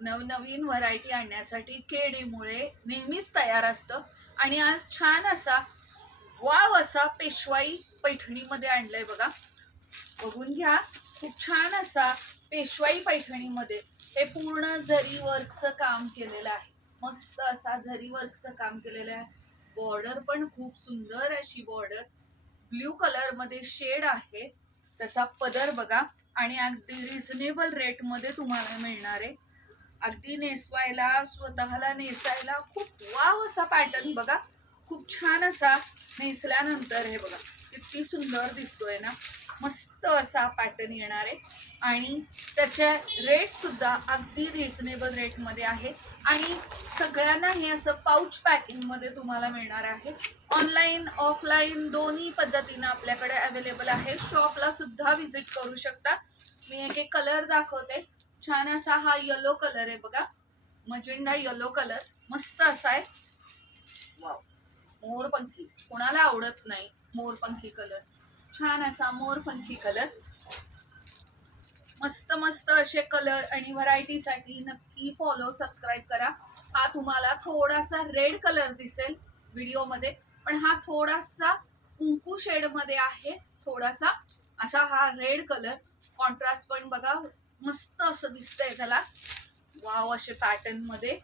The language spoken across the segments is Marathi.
नवनवीन व्हरायटी आणण्यासाठी केडीमुळे नेहमीच तयार असतं आणि आज छान असा वाव असा पेशवाई पैठणीमध्ये आणलंय बघा. बघून घ्या, खूप छान असा पेशवाई पैठणीमध्ये हे पूर्ण जरी वर्कचं काम केलेलं आहे. मस्त असा जरी वर्कचं काम केलेलं आहे. बॉर्डर पण खूप सुंदर अशी बॉर्डर ब्ल्यू कलर मध्ये शेड आहे. त्याचा पदर बघा आणि अगदी रिझनेबल रेट मध्ये तुम्हाला मिळणार आहे. अगदी नेसवायला स्वतःला नेसायला खूप वाव असा पॅटर्न बघा. खूप छान असा नेसल्यानंतर हे बघा किती सुंदर दिसतोय ना. मस्त असा पॅटर्न येणार आहे आणि त्याचे रेट सुद्धा अगदी रिझनेबल रेट मध्ये आहे आणि सगळ्यांना हे असं पाऊच पॅकिंग मध्ये तुम्हाला मिळणार आहे. ऑनलाईन ऑफलाईन दोन्ही पद्धतीने आपल्याकडे अवेलेबल आहे. शॉपला सुद्धा विजिट करू शकता. मी एक एक कलर दाखवते. छान असा हा येलो कलर आहे बघा, मजेंडा येलो कलर मस्त असा आहे. वाव, मोरपंखी कोणाला आवडत नाही मोरपंखी कलर. छान असा मोरपंखी कलर. मस्त मस्त असे कलर आणि व्हरायटीसाठी नक्की फॉलो सबस्क्राईब करा. हा तुम्हाला थोडासा रेड कलर दिसेल व्हिडिओ मध्ये, पण हा थोडासा कुंकू शेड मध्ये आहे. थोडासा असा हा रेड कलर कॉन्ट्रास्ट पण बघा मस्त असं दिसतंय त्याला. वाव, असे पॅटर्न मध्ये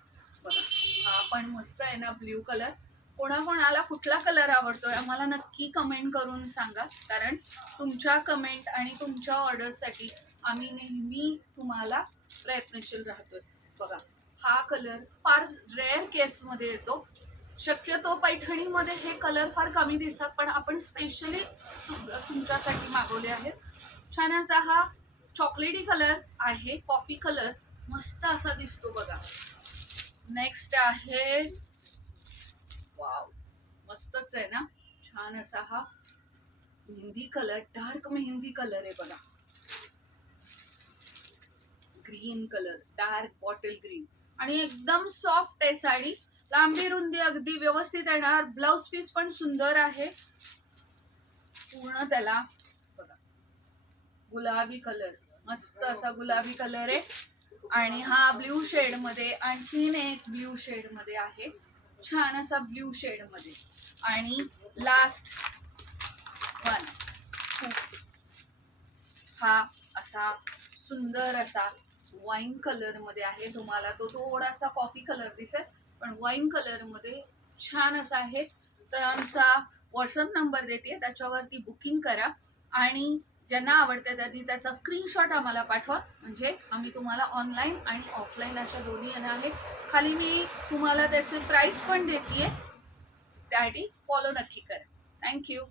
बघा. हा पण मस्त आहे ना ब्ल्यू कलर. कोणाकोणाला कुठला कलर आवडतोय आम्हाला नक्की कमेंट करून सांगा, कारण तुमच्या कमेंट आणि तुमच्या ऑर्डरसाठी आम्ही नेहमी तुम्हाला प्रयत्नशील राहतोय. बघा, हा कलर फार रेअर केस मध्ये येतो. शक्यतो पैठणीमध्ये हे कलर फार कमी दिसतात, पण आपण स्पेशली तुमच्यासाठी मागवले आहेत. छान असा हा चॉकलेटी कलर आहे, कॉफी कलर मस्त असा दिसतो बघा. नेक्स्ट आहे, वाव, मस्तच आहे ना. छान असा हा mehndi colour, dark mehndi colour आहे बघा. Green colour, dark bottle green आणि एकदम सॉफ्ट आहे साडी. लांबी रुंदी अगदी व्यवस्थित येणार. ब्लाउज पीस पण सुंदर आहे. पूर्ण त्याला बघा गुलाबी कलर, मस्त असा गुलाबी कलर आहे आणि हा ब्ल्यू शेड मध्ये आणखीन एक ब्ल्यू शेड मध्ये आहे. छान असा ब्ल्यू शेड मध्ये आणि लास्ट वन हा असा सुंदर असा वाईन कलर मध्ये आहे. तुम्हाला तो थोडासा कॉफी कलर दिसेल, पण वाईन कलर मध्ये छान असा आहे. तर आमचा व्हॉट्सअप नंबर देते, त्याच्यावरती बुकिंग करा आणि ज्यांना आवडते त्यांनी त्याचा स्क्रीनशॉट आम्हाला पाठवा, म्हणजे आम्ही तुम्हाला ऑनलाईन आणि ऑफलाईन अशा दोन्ही येणार आहे. खाली मी तुम्हाला त्याचे प्राइस पण देते, त्यासाठी फॉलो नक्की करा. थँक्यू.